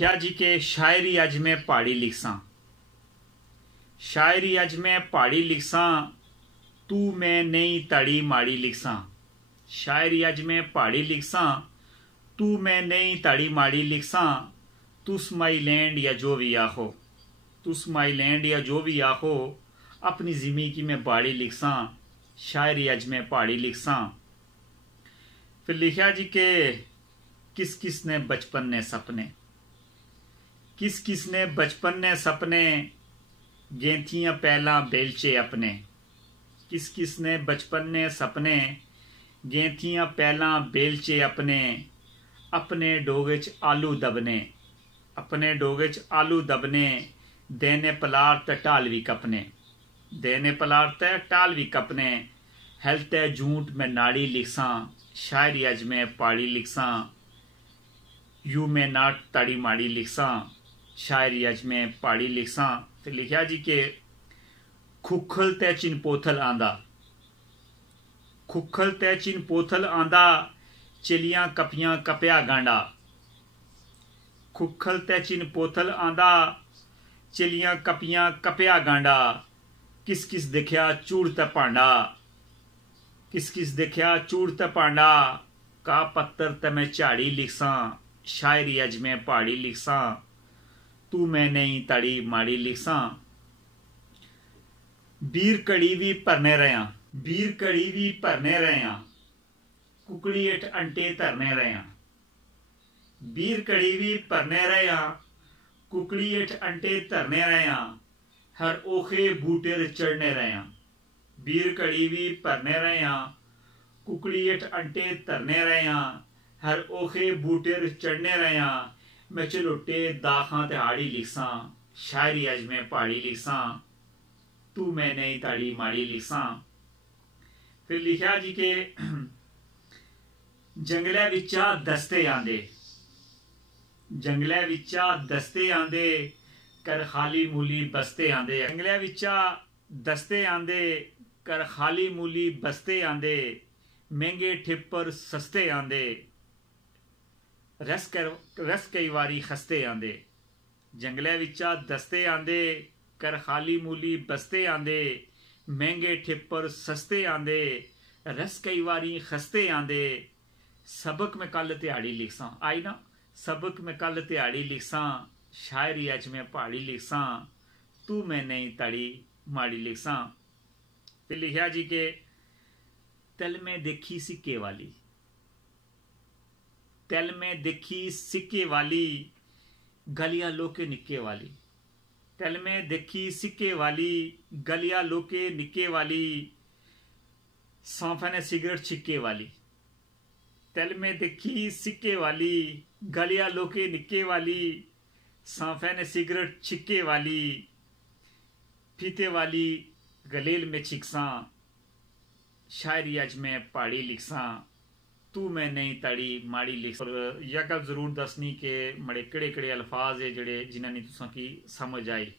क्या जी के शायरी अज मैं पहाड़ी लिखसा। शायरी अज मैं पहाड़ी लिखसा, तू मैं नहीं तड़ी माड़ी लिखसा। शायरी अज मैं पहाड़ी लिखसा, तू मैं नहीं तड़ी माड़ी लिखसा। तुस माई लैंड या जो भी आखो, तुस माई लैंड या जो भी आखो, अपनी जिमी की मैं बाड़ी लिखसा। शायरी अज मैं पहाड़ी लिखसा। फिर लिखा जी के किस किस ने बचपन ने सपने, किस किस ने बचपन ने सपने, गेंथियां पहला बेलचे अपने। किस किस ने बचपन ने सपने, गेंथियां पहला बेलचे अपने। अपने डोगे च आलू दबने, अपने डोगे च आलू दबने। देने पलार ते टाल भी कपने, देने पलार ते टाल भी कपने। हेलते झूठ में नाड़ी लिखसा। शायरी अज में पहाड़ी लिखसा, यू में नाट ताड़ी माड़ी लिखसा। शायरी अज में पहाड़ी लिखसा। फिर लिखा जी के खुखल ते चिन पोथल आंदा, खुखल ते चिन पोथल आंदा। चिलियां कपियां कपया गांडा, खुखल ते चिन पोथल आंदा। चिलियां कपियां कपया गांडा। किस किस देखिया चूड़ ते भांडा, किस किस देखिया चूड़ ते भांडा। का पत्तर ते मैं झाड़ी लिखसा। शायरी अज मैं पहाड़ी लिखसा, तू मैं नहीं तड़ी माड़ी लिखसा। बीर कड़ी भी भरने रहा, बीर कड़ी भी भरने रहा। कुकड़ी हेठ अंटे धरने रहा, बीर कड़ी भी भरने रहा। कुकड़ी हेठ अंटे धरने रहा। हर ओखे बूटे ते चढ़ने रहा, बीर कड़ी भी भरने रहा। कुकड़ी हेठ अंटे धरने रहा। हर ओखे बूटे ते चढ़ने रहा। मैं चलोटे दाखा ते हाड़ी लिखसा। शायरी अज मैं पहाड़ी लिखसा, तू मैं नहीं ताड़ी माड़ी लिखसा। फिर लिखा जी के जंगले विचा दस्ते आंदे, जंगले विचा दस्ते आंदे। कर खाली मूली बस्ते आंदे। जंगले विचा दस्ते आंदे, कर खाली मूली बस्ते आंदे। महंगे ठिप्पर सस्ते आंदे, रस कई वारी खस्ते आंदे। जंगले विचा दस्ते आंदे, कर खाली मूली बस्ते आंदे। महंगे ठिप्पर सस्ते आंदे, रस कई वारी खस्ते आंदे। सबक मैं कल तिहाड़ी लिखसा। आई ना, सबक मैं कल तिहाड़ी लिखसा। शायरी अज मैं पहाड़ी लिखसा, तू मैं नहीं तड़ी माड़ी लिखसा। फिर लिखा जी के तल में देखी सिक्के वाली, तल में देखी सिक्के वाली। गलिया लोके निक्के वाली, तल में देखी सिक्के वाली। गलिया लोके निक्के वाली। सांफा ने सिगरेट छिक्के वाली, तल में देखी सिक्के वाली। गलिया लोके निक्के वाली। सांफा ने सिगरेट छिक्के वाली। फीते वाली गलेल में छिकसा। शायरी अज मैं पहाड़ी लिखसा, तू मैं नहीं तड़ी माड़ी लिख। और यह गल जरूर दसनी के मड़े केड़े केड़े अल्फाज है जिन्हें तुसा की समझ आई।